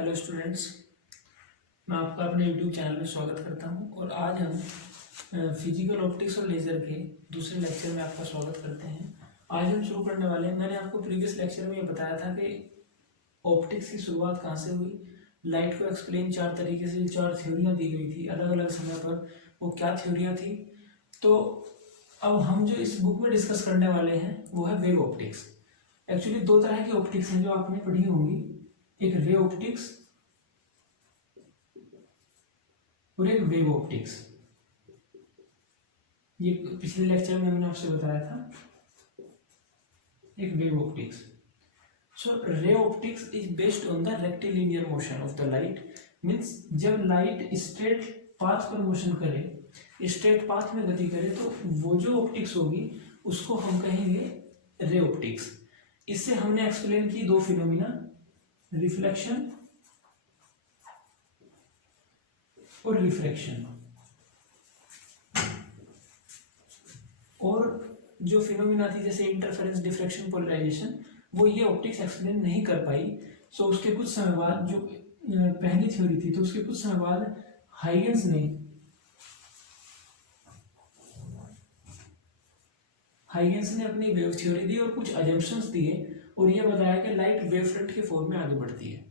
Hello students, मैं आपका अपने यूट्यूब चैनल में स्वागत करता हूं और आज हम फिजिकल ऑप्टिक्स और लेज़र के दूसरे लेक्चर में आपका स्वागत करते हैं। आज हम शुरू करने वाले हैं। मैंने आपको प्रीवियस लेक्चर में ये बताया था कि ऑप्टिक्स की शुरुआत कहाँ से हुई। लाइट को एक्सप्लेन चार तरीके से, चार थ्योरियाँ दी गई थी अलग अलग समय पर। वो क्या थ्योरियाँ थी? तो अब हम जो इस बुक में डिस्कस करने वाले हैं वो है वेव ऑप्टिक्स। एक्चुअली दो तरह की ऑप्टिक्स हैं जो आपने पढ़ी होंगी, एक रे ऑप्टिक्स और एक वेव ऑप्टिक्स। ये पिछले लेक्चर में हमने आपसे बताया था, एक wave optics. So ray optics is based on the rectilinear motion of the light. Means जब लाइट स्ट्रेट पाथ पर मोशन करे, स्ट्रेट पाथ में गति करे, तो वो जो ऑप्टिक्स होगी उसको हम कहेंगे रे ऑप्टिक्स। इससे हमने एक्सप्लेन की दो फिनोमिना, रिफ्लेक्शन और रिफ्रैक्शन। और जो फिनोमिना थी जैसे इंटरफेरेंस, डिफ्रैक्शन, पोलराइजेशन, वो ये ऑप्टिक्स एक्सप्लेन नहीं कर पाई। सो उसके कुछ समय बाद, जो पहली थ्योरी थी, तो उसके कुछ समय बाद हाइगेंस ने अपनी वेव थ्योरी दी और कुछ अजम्पशंस दिए और ये बताया कि लाइट वेव फ्रंट के फॉर्म में आगे बढ़ती है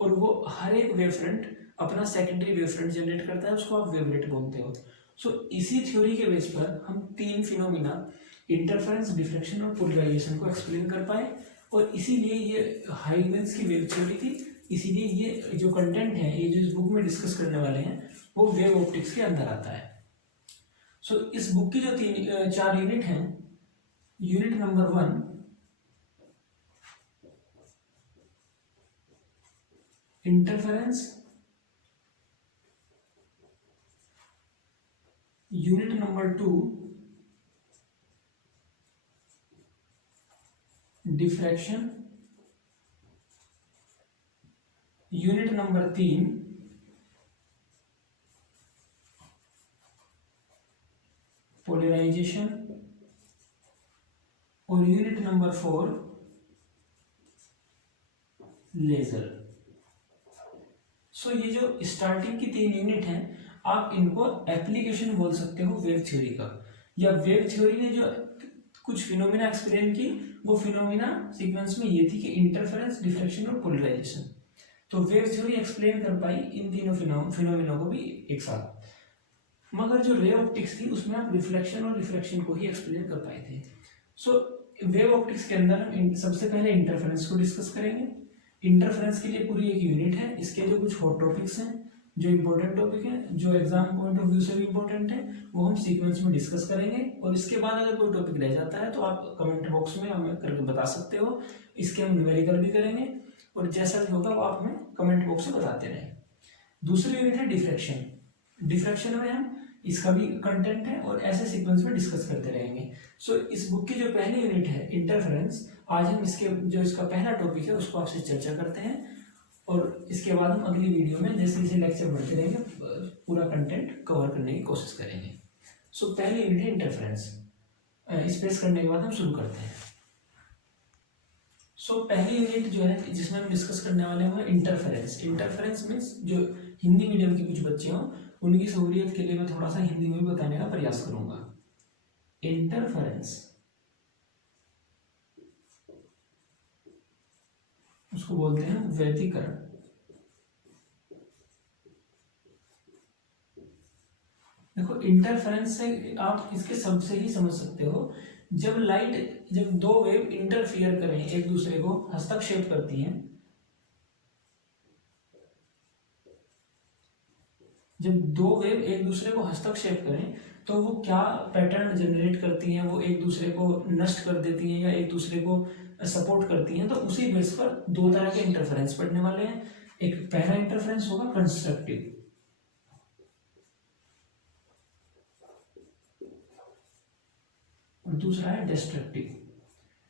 और वो हर एक वेव फ्रंट अपना सेकेंडरी वेव फ्रंट जनरेट करता है, उसको आप वेवलेट बोलते हो। सो इसी थ्योरी के बेस पर हम तीन फिनोमिना, इंटरफेरेंस, डिफ्रैक्शन और पोलराइजेशन को एक्सप्लेन कर पाए और इसीलिए ये हाइगेंस की वेव थ्योरी थी। इसीलिए ये जो कंटेंट है, ये जो इस बुक में डिस्कस करने वाले हैं, वो वेव ऑप्टिक्स के अंदर आता है। सो इस बुक की जो चार यूनिट हैं, unit number 1 interference, unit number 2 diffraction, unit number 3 polarisation और यूनिट नंबर 4 लेजर। सो ये जो स्टार्टिंग की तीन यूनिट हैं, आप इनको एप्लीकेशन बोल सकते हो वेव थ्योरी का। या वेव थ्योरी ने जो कुछ फिनोमिना एक्सप्लेन की, वो फिनोमिना सीक्वेंस में ये थी कि इंटरफेरेंस, डिफ्रैक्शन और पोलराइजेशन। तो वेव थ्योरी एक्सप्लेन कर पाई इन तीनों फिनोमिना को भी एक साथ। मगर जो रे ऑप्टिक्स थी उसमें आप रिफ्लेक्शन और रिफ्रैक्शन को ही एक्सप्लेन कर पाए थे। सो वेव ऑप्टिक्स के अंदर हम सबसे पहले इंटरफेरेंस को डिस्कस करेंगे। इंटरफेरेंस के लिए पूरी एक यूनिट है। इसके जो कुछ हॉट टॉपिक्स हैं, जो इंपॉर्टेंट टॉपिक है, जो एग्जाम पॉइंट ऑफ व्यू से भी इंपॉर्टेंट है, वो हम सीक्वेंस में डिस्कस करेंगे। और इसके बाद अगर कोई टॉपिक रह जाता है तो आप कमेंट बॉक्स में हमें करके बता सकते हो। इसके हम न्यूमेरिकल भी करेंगे और जैसा भी होगा वो आप हमें कमेंट बॉक्स में बताते रहें। दूसरी यूनिट है डिफ्रैक्शन। डिफ्रैक्शन में हम इसका भी कंटेंट है और ऐसे सीक्वेंस में डिस्कस करते रहेंगे। सो इस बुक की जो पहली यूनिट है इंटरफेरेंस, आज हम इसका पहला टॉपिक है उसको आपसे चर्चा करते हैं और इसके बाद हम अगली वीडियो में जैसे जैसे लेक्चर बढ़ते रहेंगे पूरा कंटेंट कवर करने की कोशिश करेंगे। सो पहली यूनिट है इंटरफेरेंस। स्पेस करने के बाद हम शुरू करते हैं। सो पहली यूनिट जो है जिसमें हम डिस्कस करने वाले हैं वो इंटरफेरेंस। इंटरफेरेंस मीन्स जो हिंदी मीडियम के कुछ बच्चे हों उनकी सहूलियत के लिए मैं थोड़ा सा हिंदी में भी बताने का प्रयास करूंगा। इंटरफेरेंस उसको बोलते हैं व्यतिकरण। देखो, इंटरफेरेंस से आप इसके सबसे ही समझ सकते हो, जब दो वेव इंटरफियर करें, एक दूसरे को हस्तक्षेप करती हैं, जब दो वेव एक दूसरे को हस्तक्षेप करें तो वो क्या पैटर्न जनरेट करती हैं, वो एक दूसरे को नष्ट कर देती हैं या एक दूसरे को सपोर्ट करती हैं। तो उसी बेस पर दो तरह के इंटरफेरेंस पढ़ने वाले हैं। एक पहला इंटरफेरेंस होगा कंस्ट्रक्टिव और दूसरा है डिस्ट्रक्टिव।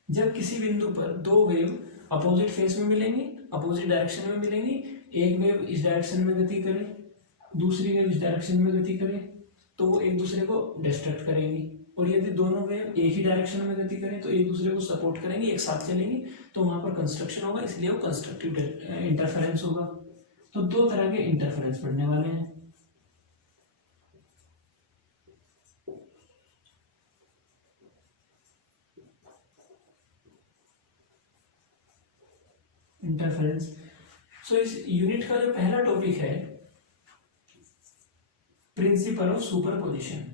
जब किसी बिंदु पर दो वेव अपोजिट फेस में मिलेंगी, अपोजिट डायरेक्शन में मिलेंगी, एक वेव इस डायरेक्शन में गति करे, दूसरी वेव इस डायरेक्शन में गति करे, तो वो एक दूसरे को डिस्ट्रक्ट करेंगी और यदि दोनों वेव एक ही डायरेक्शन में गति करें तो एक दूसरे को सपोर्ट करेंगे, एक साथ चलेंगे, तो वहां पर कंस्ट्रक्शन होगा, इसलिए वो कंस्ट्रक्टिव इंटरफेरेंस होगा। तो दो तरह के इंटरफेरेंस पढ़ने वाले हैं। इंटरफेरेंस। सो इस यूनिट का जो पहला टॉपिक है, principal of superposition.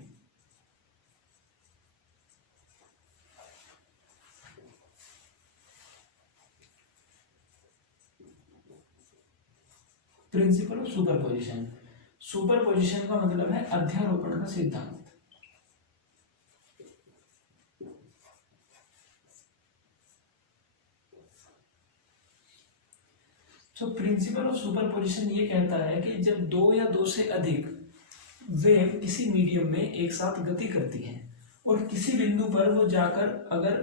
Principal of superposition. Superposition का मतलब है अध्यारोपण का सिद्धांत। तो प्रिंसिपल ऑफ सुपरपोजिशन ये कहता है कि जब दो या दो से अधिक वेव किसी मीडियम में एक साथ गति करती हैं और किसी बिंदु पर वो जाकर अगर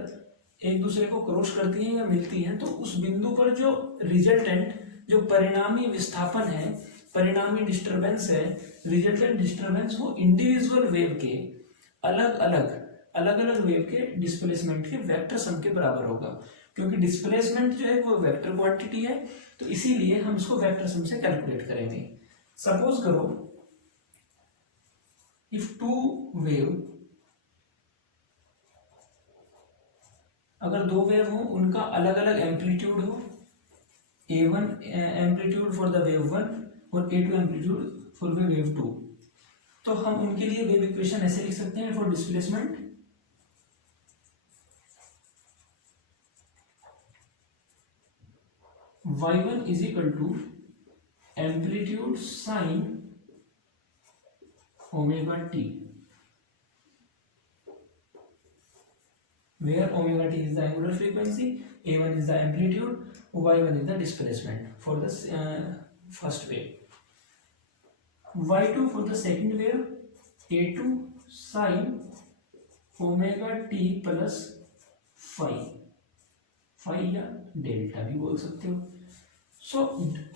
एक दूसरे को क्रॉस करती हैं या मिलती हैं, तो उस बिंदु पर जो रिजल्टेंट, जो परिणामी विस्थापन है, परिणामी डिस्टरबेंस है, रिजल्टेंट डिस्टरबेंस, वो इंडिविजुअल वेव के अलग अलग वेव के डिस्प्लेसमेंट के वेक्टर सम के बराबर होगा। क्योंकि डिस्प्लेसमेंट जो है वो वेक्टर क्वांटिटी है, तो इसीलिए हम इसको वेक्टर सम से कैलकुलेट करेंगे। सपोज करो इफ टू वेव, अगर दो वेव हो उनका अलग अलग एम्पलीट्यूड हो, A1 amplitude for the wave 1 और A2 amplitude for the wave 2, तो हम उनके लिए वेव इक्वेशन ऐसे लिख सकते हैं for displacement y1 is equal to amplitude sine omega t, where omega t is the angular frequency, A1 is the amplitude, Y1 is the displacement for the first wave, Y2 for the second wave, A2 sin omega t plus phi, phi या delta भी बोल सकते हो। सो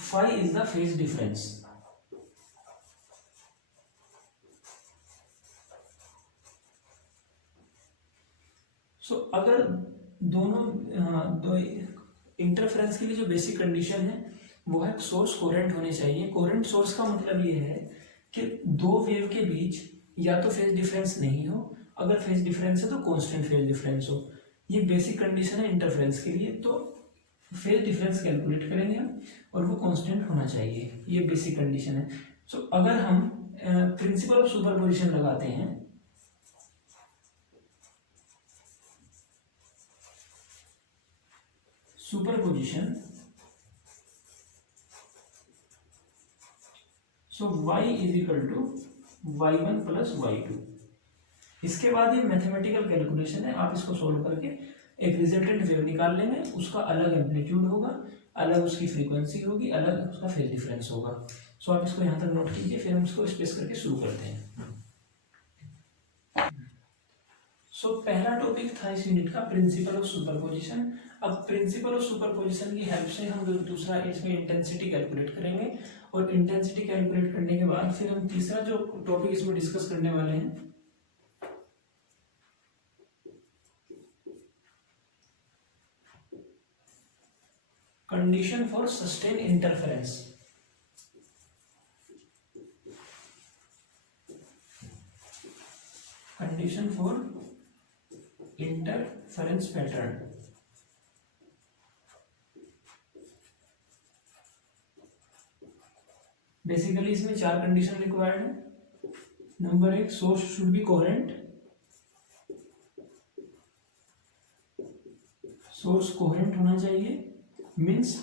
phi is the phase difference। अगर दोनों दो interference के लिए जो बेसिक कंडीशन है वो है सोर्स कोहेरेंट होने चाहिए। कोहेरेंट सोर्स का मतलब ये है कि दो वेव के बीच या तो फेज डिफरेंस नहीं हो, अगर फेज डिफरेंस है तो कांस्टेंट फेज डिफरेंस हो। ये बेसिक कंडीशन है इंटरफेरेंस के लिए। तो फेज डिफरेंस कैलकुलेट करेंगे हम और वो कांस्टेंट होना चाहिए, ये बेसिक कंडीशन है। अगर हम प्रिंसिपल ऑफ सुपरपोजिशन लगाते हैं, superposition, so y is equal to y1 plus y2। इसके बाद ये मैथमेटिकल कैलकुलेशन है, आप इसको सोल्व करके एक रिजल्टेंट वेव निकाल लेंगे, उसका अलग एम्पलीट्यूड होगा, अलग उसकी फ्रीक्वेंसी होगी, अलग उसका फेज डिफरेंस होगा। सो आप इसको यहाँ तक नोट कीजिए, फिर हम इसको स्पेस करके शुरू करते हैं। पहला टॉपिक था इस यूनिट का प्रिंसिपल ऑफ सुपरपोजिशन। अब प्रिंसिपल ऑफ सुपरपोजिशन की हेल्प से हम दूसरा इसमें इंटेंसिटी कैलकुलेट करेंगे, और इंटेंसिटी कैलकुलेट करने के बाद फिर हम तीसरा जो टॉपिक इसमें डिस्कस करने वाले हैं, condition for sustain interference. Condition for interference pattern. Basically इसमें चार कंडीशन रिक्वायर्ड है। नंबर एक, source should be coherent, source coherent होना चाहिए, मीन्स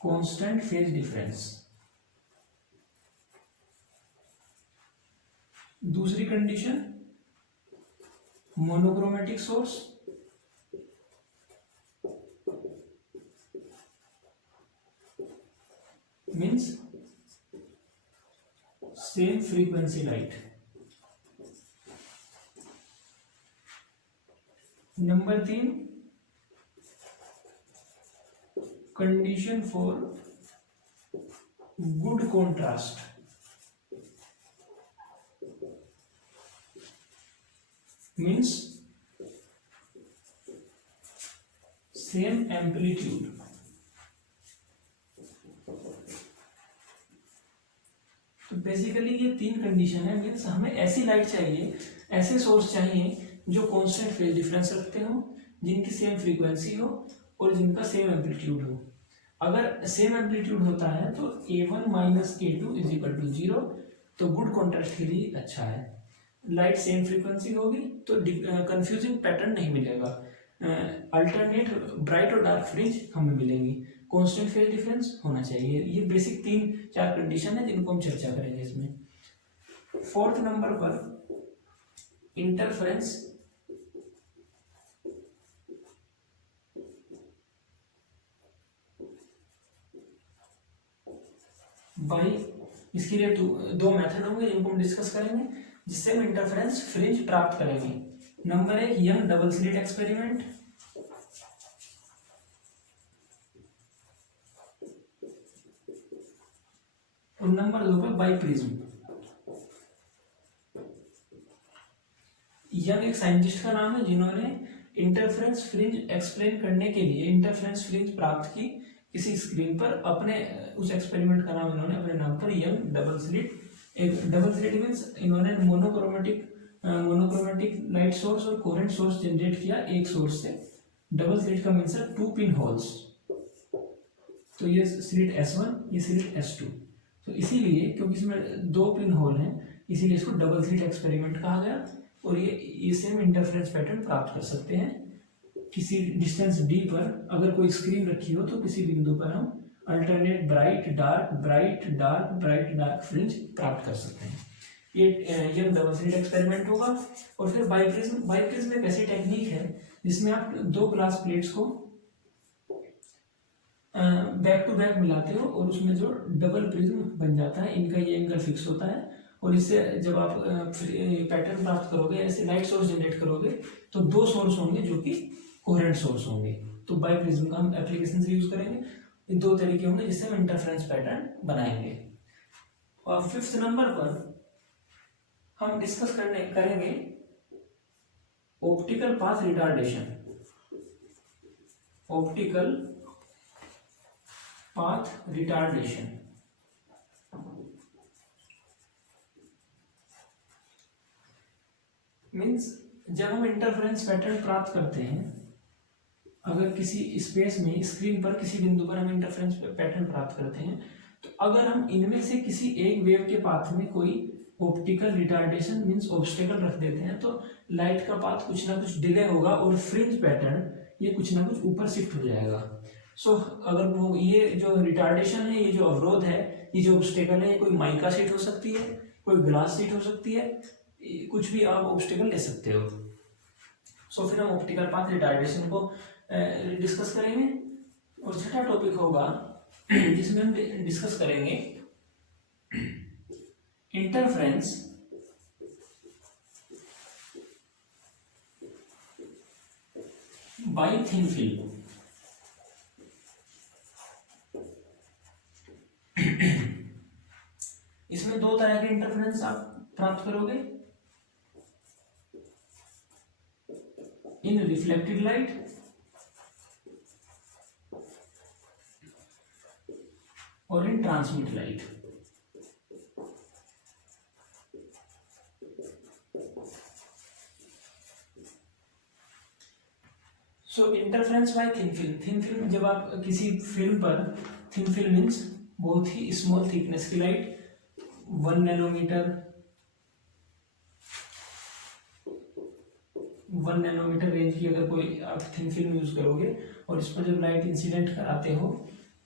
कांस्टेंट फेज डिफरेंस। दूसरी condition, monochromatic source, means same frequency light. Number तीन, condition for good contrast. Means same amplitude. तो basically ये तीन कंडीशन है, मीन्स हमें ऐसी लाइट चाहिए, ऐसे सोर्स चाहिए जो कांस्टेंट फेज डिफरेंस रखते हो, जिनकी सेम फ्रीक्वेंसी हो और जिनका सेम एम्पलीट्यूड हो। अगर सेम एम्पलीट्यूड होता है तो A1 minus A2 is equal to 0, तो गुड कॉन्ट्रास्ट के लिए अच्छा है। लाइट सेम फ्रीक्वेंसी होगी तो कंफ्यूजिंग पैटर्न नहीं मिलेगा। अल्टरनेट ब्राइट और डार्क फ्रिंज हमें मिलेंगी। कांस्टेंट फेज डिफरेंस होना चाहिए। ये बेसिक 3-4 कंडीशन है जिनको हम चर्चा करेंगे इसमें। फोर्थ नंबर पर इंटरफेरेंस बाई, इसके लिए दो मेथड होंगे जिनको हम डिस्कस करेंगे, जिससे हम इंटरफेरेंस फ्रिंज प्राप्त करेंगे। Number 1 young double slit experiment, और नंबर 2 पर बाई प्रिज्म। यंग एक साइंटिस्ट का नाम है जिन्होंने इंटरफेरेंस फ्रिंज एक्सप्लेन करने के लिए इंटरफेरेंस फ्रिंज प्राप्त की किसी स्क्रीन पर। अपने उस एक्सपेरिमेंट का नाम इन्होंने अपने नाम पर यंग डबल स्लिट, एक डबल स्लिट मीन्स इन्होंने मोनोक्रोमेटिक लाइट सोर्स और कोहेरेंट सोर्स जनरेट किया एक सोर्स से। डबल स्लिट का मीन्स है 2 पिन होल्स, तो ये स्लिट S1, ये स्लिट S2। तो इसीलिए क्योंकि इसमें 2 पिन होल हैं, इसीलिए इसको डबल स्लिट एक्सपेरिमेंट कहा गया। और ये सेम इंटरफेरेंस पैटर्न प्राप्त कर सकते हैं किसी डिस्टेंस d पर। अगर कोई स्क्रीन रखी हो तो किसी बिंदु पर हम alternate bright dark bright dark bright dark fringe प्राप्त कर सकते हैं। ये डबल स्लिट एक्सपेरिमेंट होगा। और फिर बाइप्रिज्म एक ऐसी टेक्निक है जिसमें आप 2 ग्लास प्लेट्स को बैक टू बैक मिलाते हो और उसमें जो डबल प्रिज्म बन जाता है, इनका ये एंगल फिक्स होता है। और इससे जब आप पैटर्न प्राप्त करोगे, ऐसे लाइट सोर्स जनरेट करोगे, तो 2 सोर्स होंगे जो कि कोहेरेंट सोर्स होंगे। तो बाइप्रिज्म का हम एप्लीकेशन से यूज करेंगे। ये 2 तरीके होंगे जिससे हम इंटरफेरेंस पैटर्न बनाएंगे। और 5th नंबर पर हम डिस्कस करेंगे optical path retardation. Optical path retardation means जब हम इंटरफेरेंस पैटर्न प्राप्त करते हैं, अगर किसी स्पेस में स्क्रीन पर किसी बिंदु पर हम इंटरफेरेंस पैटर्न प्राप्त करते हैं, तो अगर हम इनमें से किसी एक वेव के पाथ में कोई ऑप्टिकल रिटार्डेशन मीन्स ऑब्स्टेकल रख देते हैं, तो लाइट का पाथ कुछ ना कुछ डिले होगा और फ्रिंज पैटर्न ये कुछ ना कुछ ऊपर शिफ्ट हो जाएगा। सो अगर वो ये जो रिटार्डेशन है, ये जो अवरोध है, ये जो ऑब्स्टेकल है, ये कोई माइका शीट हो सकती है, कोई ग्लास शीट हो सकती है, कुछ भी आप ऑब्स्टेकल ले सकते हो। सो फिर हम ऑप्टिकल पाथ रिटार्डेशन को डिस्कस करेंगे। और छठा टॉपिक होगा जिसमें हम डिस्कस करेंगे इंटरफेरेंस बाय थिन फिल्म। इसमें 2 तरह के इंटरफेरेंस आप प्राप्त करोगे, इन रिफ्लेक्टेड लाइट और in transmit light. So interference by thin film. Thin film, जब आप किसी फिल्म पर, थिन फिल्म मीन्स बहुत ही स्मॉल थिकनेस की लाइट, 1 नैनोमीटर रेंज की अगर कोई आप थिन फिल्म यूज करोगे और इस पर जब लाइट इंसिडेंट कराते हो,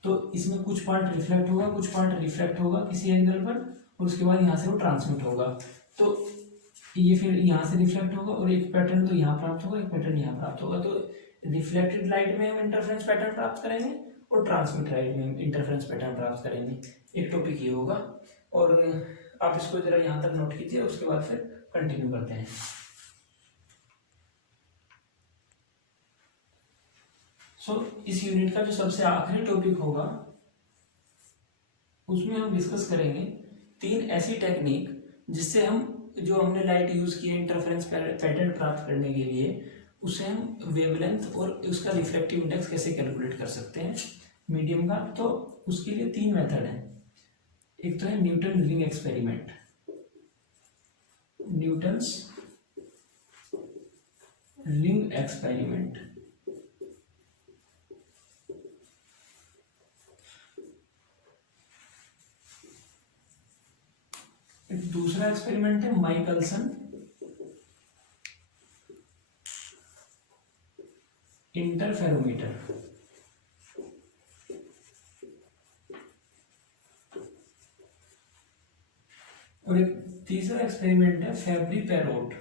तो इसमें कुछ पार्ट रिफ्लेक्ट होगा, कुछ पार्ट रिफ्लेक्ट होगा किसी एंगल पर, और उसके बाद यहाँ से वो ट्रांसमिट होगा। तो ये फिर यहाँ से रिफ्लेक्ट होगा और एक पैटर्न तो यहाँ प्राप्त होगा, एक पैटर्न यहाँ प्राप्त होगा। तो रिफ्लेक्टेड लाइट में हम इंटरफेरेंस पैटर्न प्राप्त करेंगे और ट्रांसमिट लाइट में हम इंटरफेरेंस पैटर्न प्राप्त करेंगे। एक टॉपिक ये होगा, और आप इसको जरा यहाँ तक नोट कीजिए, उसके बाद फिर कंटिन्यू करते हैं। इस यूनिट का जो सबसे आखिरी टॉपिक होगा, उसमें हम डिस्कस करेंगे 3 ऐसी टेक्निक जिससे हम जो हमने लाइट यूज़ की है इंटरफेरेंस पैटर्न प्राप्त करने के लिए, उसे हम वेवलेंथ और उसका रिफ्लेक्टिव इंडेक्स कैसे कैलकुलेट कर सकते हैं मीडियम का। तो उसके लिए 3 मेथड हैं। एक तो है Newton ring experiment, Newton's ring experiment. एक दूसरा एक्सपेरिमेंट है माइकलसन इंटरफेरोमीटर। और एक तीसरा एक्सपेरिमेंट है फैब्री पेरोट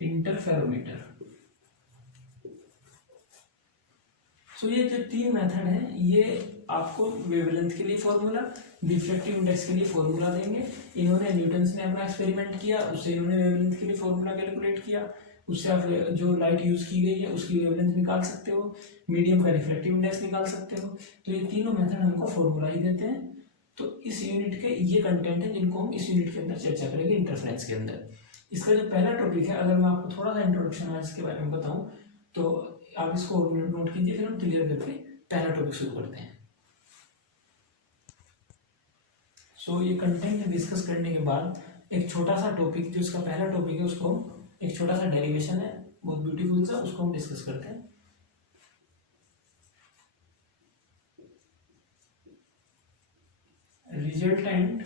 इंटरफेरोमीटर। सो ये जो 3 मेथड हैं ये आपको वेवलेंथ के लिए फॉर्मूला, रिफ्लेक्टिव इंडेक्स के लिए फॉर्मूला देंगे। इन्होंने न्यूटन्स ने अपना एक्सपेरिमेंट किया, उससे इन्होंने वेवलेंथ के लिए फॉर्मूला कैलकुलेट किया, उससे आप जो लाइट यूज की गई है उसकी वेवलेंथ निकाल सकते हो, मीडियम का रिफ्लेक्टिव इंडेक्स निकाल सकते हो। तो ये तीनों मेथड हमको फॉर्मूला ही देते हैं। तो इस यूनिट के ये कंटेंट है जिनको हम इस यूनिट के अंदर चर्चा करेंगे इंटरफेरेंस के अंदर। इसका जो पहला टॉपिक है, अगर मैं आपको थोड़ा सा इंट्रोडक्शन आज इसके बारे में बताऊं तो आप इसको नोट कीजिए, फिर हम क्लियर करके पहला टॉपिक शुरू करते हैं। सो ये कंटेंट डिस्कस करने के बाद एक छोटा सा टॉपिक, जो इसका पहला टॉपिक है, उसको एक छोटा सा डेरिवेशन है बहुत ब्यूटीफुल सा, उसको हम डिस्कस करते हैं। Resultant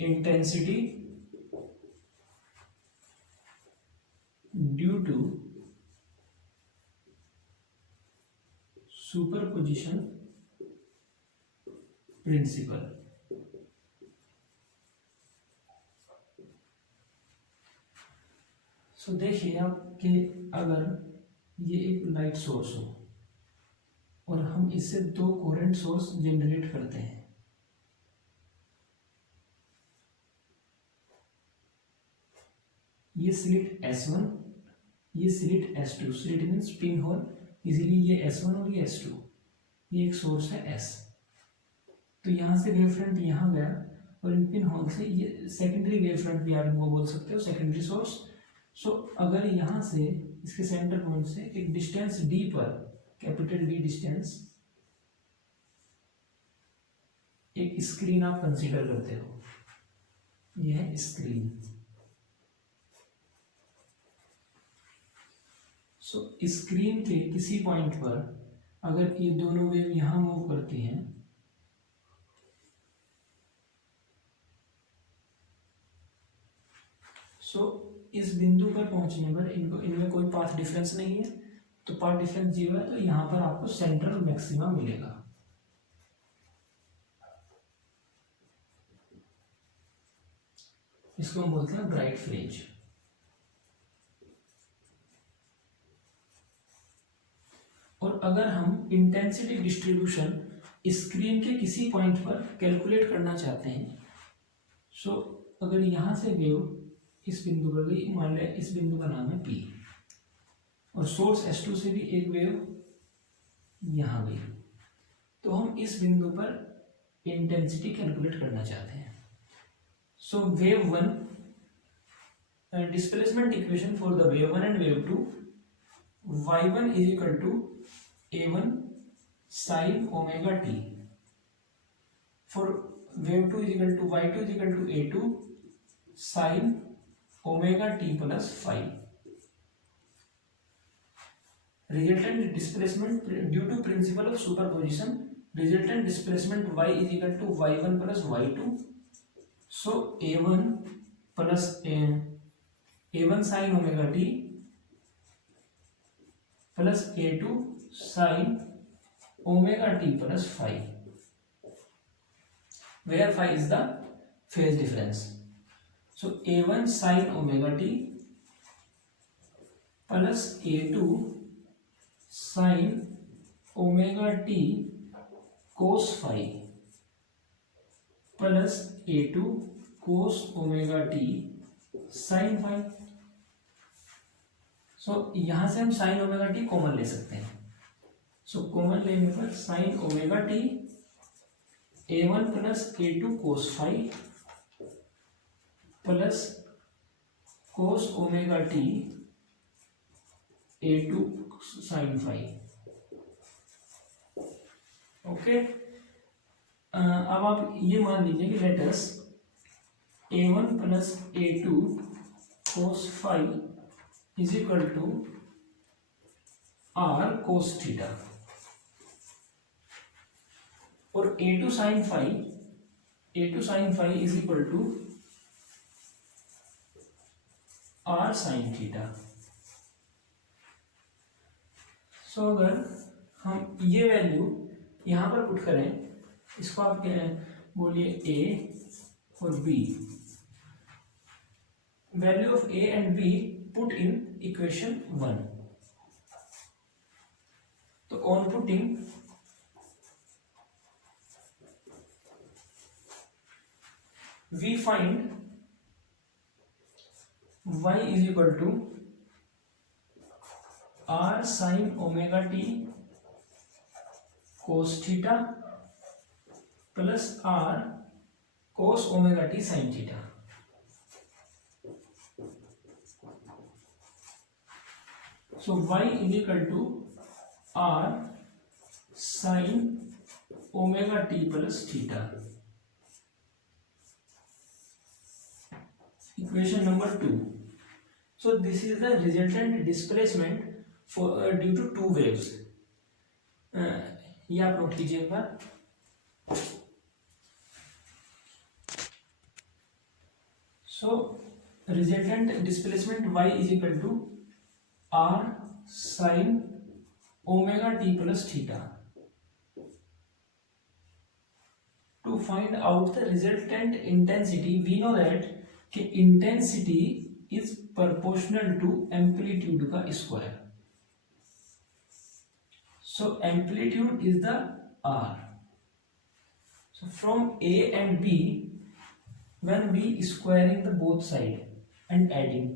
intensity due to superposition principle. So देखिए आप कि अगर ये एक लाइट सोर्स हो और हम इससे 2 कोहेरेंट सोर्स जनरेट करते हैं, ये स्लिट S1, ये slit S2। Slit means pin hole, इसीलिए ये S1 और ये S2, ये एक सोर्स है S। तो यहाँ से वेव फ्रंट यहाँ गया और इन पिन होल से ये सेकेंडरी वेव फ्रंट भी आप इनको बोल सकते हो, सेकेंडरी सोर्स। सो अगर यहाँ से इसके सेंटर पॉइंट से एक डिस्टेंस d पर, कैपिटल D डिस्टेंस, एक स्क्रीन आप कंसीडर करते हो, यह है स्क्रीन। सो स्क्रीन के किसी पॉइंट पर अगर ये दोनों वेव यहां मूव करती हैं, सो इस बिंदु पर पहुंचने पर इनमें कोई पाथ डिफरेंस नहीं है, तो पाथ डिफरेंस 0 है, तो यहां पर आपको सेंट्रल मैक्सिमा मिलेगा। इसको हम बोलते हैं ब्राइट फ्रिंज। और अगर हम इंटेंसिटी डिस्ट्रीब्यूशन स्क्रीन के किसी पॉइंट पर कैलकुलेट करना चाहते हैं, सो अगर यहां से वेव इस बिंदु पर गई, मान लिया इस बिंदु का नाम है P, और सोर्स S2 से भी एक वेव यहां गई, तो हम इस बिंदु पर इंटेंसिटी कैलकुलेट करना चाहते हैं। So wave 1, displacement equation for the wave 1 and wave 2, y1 is equal to a1 sin omega t, for wave 2 is equal to y2 is equal to a2 sin omega t plus 5। Resultant displacement due to principle of superposition, resultant displacement y is equal to y1 plus y2। So a1 plus a1 sin omega t plus a2 sin omega t plus 5, where 5 is the phase difference. So a1 sin omega t plus a2 sin omega t cos 5 plus a2 cos omega t sin 5। सो यहां से हम sin omega t common ले सकते हैं। सो common लेने पर sine omega T A1 plus A2 cos phi plus cos omega T A2 sine phi. Okay, अब आप ये मान लीजिए कि let us A1 plus A2 cos phi is equal to R cos theta, और A2 sine phi is equal to R sine theta. So अगर हम ये वैल्यू यहां पर पुट करें, इसको आप बोलिए A और B, value of A and B put in equation 1। तो on putting we find y is equal to r sin omega t cos theta plus r cos omega t sin theta। so y is equal to r sin omega t plus theta। Equation number 2. So this is the resultant displacement for due to two waves। ये आप note कीजिए एक बार। So resultant displacement y is equal to r sin omega t plus theta। To find out the resultant intensity, we know that कि intensity is proportional to amplitude का स्क्वायर। So amplitude is the R. So from A and B when we squaring the both side and adding,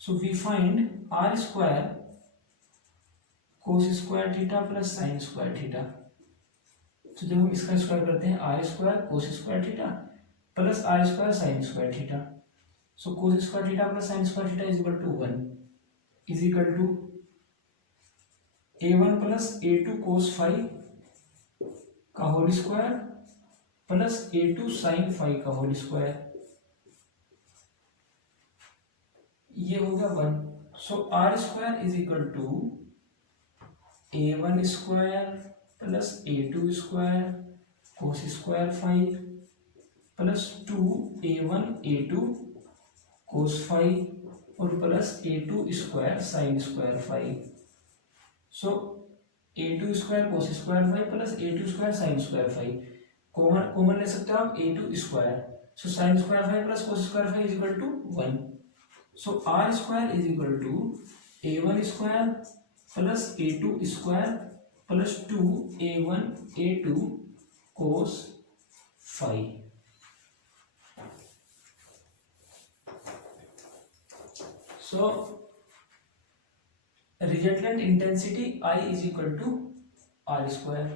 so we find R square cos square theta plus sine square theta. तो जब हम इसका square करते हैं R square cos square theta plus R square sine square theta. So cos square theta plus sin square theta is equal to 1 is equal to a1 plus a2 cos phi का whole square plus a2 sin phi का whole square, ये हो गया 1। So r square is equal to a1 square plus a2 square cos square phi plus 2a1 a2 cos phi और plus a2 square sine square phi. So a2 square cos square phi plus a2 square sine square phi, common ले सकते हो आप a2 square. So sine square phi plus cos square phi is equal to 1। So r square is equal to a1 square plus a2 square plus 2a1 a2 cos phi. So resultant intensity I is equal to R square।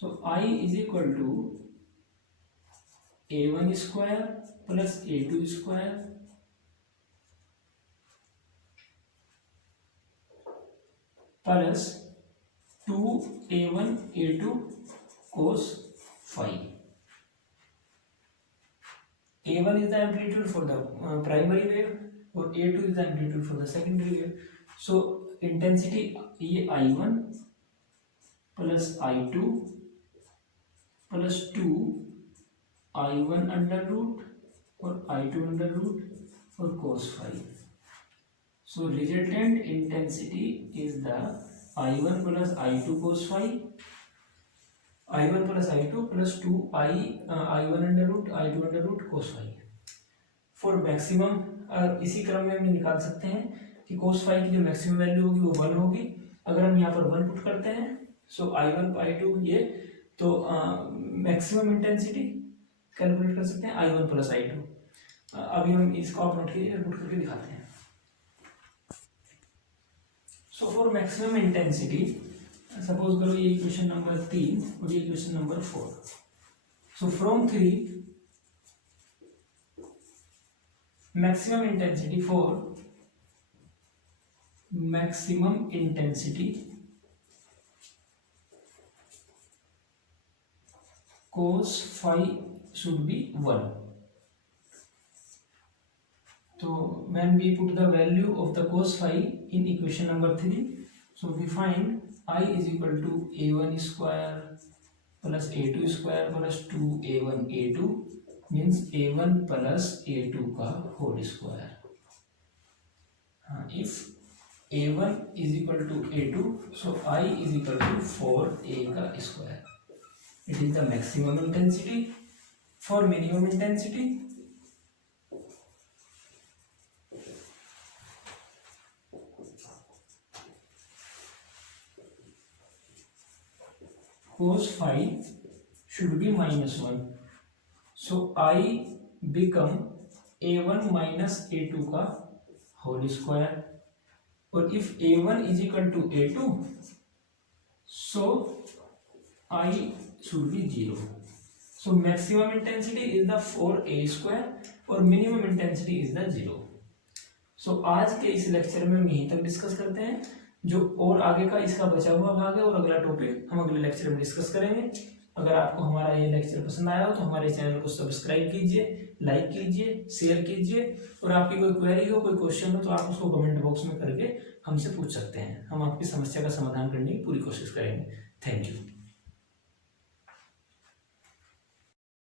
So I is equal to A1 square plus A2 square plus 2A1 A2 cos phi। A1 is the amplitude for the primary wave और A2 is the amplitude for the secondary wave। So intensity ये I1 plus I2 plus 2 I1 under root और I2 under root और cos phi। So resultant intensity is the I1 plus I2 cos phi, I1 plus I2 plus 2 I1 under root I2 under root cos phi। For maximum इसी क्रम में हम निकाल सकते हैं कि cos फाई की जो मैक्सिमम वैल्यू होगी वो 1 होगी। अगर हम यहाँ पर 1 पुट करते हैं सो I1 I2 ये तो मैक्सिमम इंटेंसिटी कैलकुलेट कर सकते हैं I1 प्लस I2। अभी हम इसको आप नोट कीजिए, पुट करके दिखाते हैं। So for maximum intensity suppose करो ये इक्वेशन नंबर 3 और ये equation number 4. So from 3 maximum intensity for maximum intensity cos phi should be 1. So when we put the value of the cos phi in equation number 3, so we find I is equal to a1 square plus a2 square plus 2a1 a2 means a1 plus a2 का whole square. if a1 is equal to a2, so I is equal to 4a का square. It is the maximum intensity. For minimum intensity, cos phi should be -1. So I become a1 minus a2 का whole square. और if a1 is equal to a2, so I should be 0. So maximum intensity is the 4a square और minimum intensity is the 0. So आज के इस lecture में हम यहीं तक डिस्कस करते हैं. जो और आगे का इसका बचा हुआ भाग है और अगला टॉपिक हम अगले लेक्चर में डिस्कस करेंगे. अगर आपको हमारा ये लेक्चर पसंद आया हो तो हमारे चैनल को सब्सक्राइब कीजिए, लाइक कीजिए, शेयर कीजिए. और आपकी कोई क्वेरी हो, कोई क्वेश्चन हो तो आप उसको कमेंट बॉक्स में करके हमसे पूछ सकते हैं. हम आपकी समस्या का समाधान करने की पूरी कोशिश करेंगे. Thank you.